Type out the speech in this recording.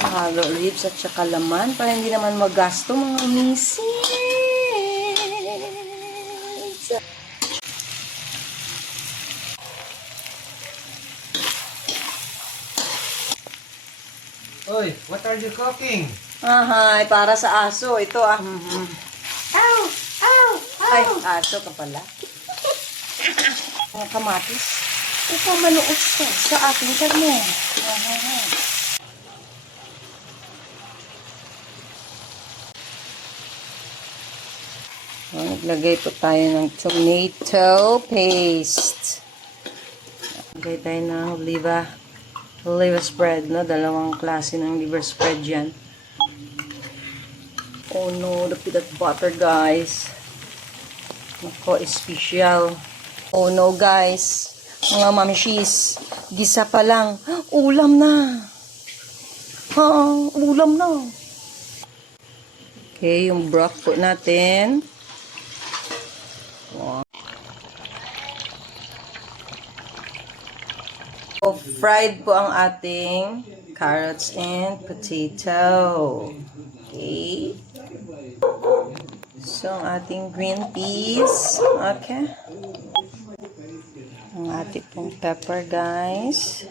Halo ribs at saka laman para hindi naman magasto mga misis. Oy, what are you cooking? Ahay, para sa aso. Ito ah. Ow! Ow! Ay, aso ka pala. Mga kamatis. Ito manuot ka sa ating karne. Naglagay po tayo ng tomato paste. Naglagay tayo ng liver spread, no? Dalawang klase ng liver spread yan. Oh no, the peanut butter, guys. Nako, special. Oh no, guys. Mga mamishis, gisa pa lang. Ulam na. Ulam na. Okay, yung broth po natin. So, fried po ang ating carrots and potato. Okay. So, ang ating green peas. Okay. Ang ating pong pepper, guys.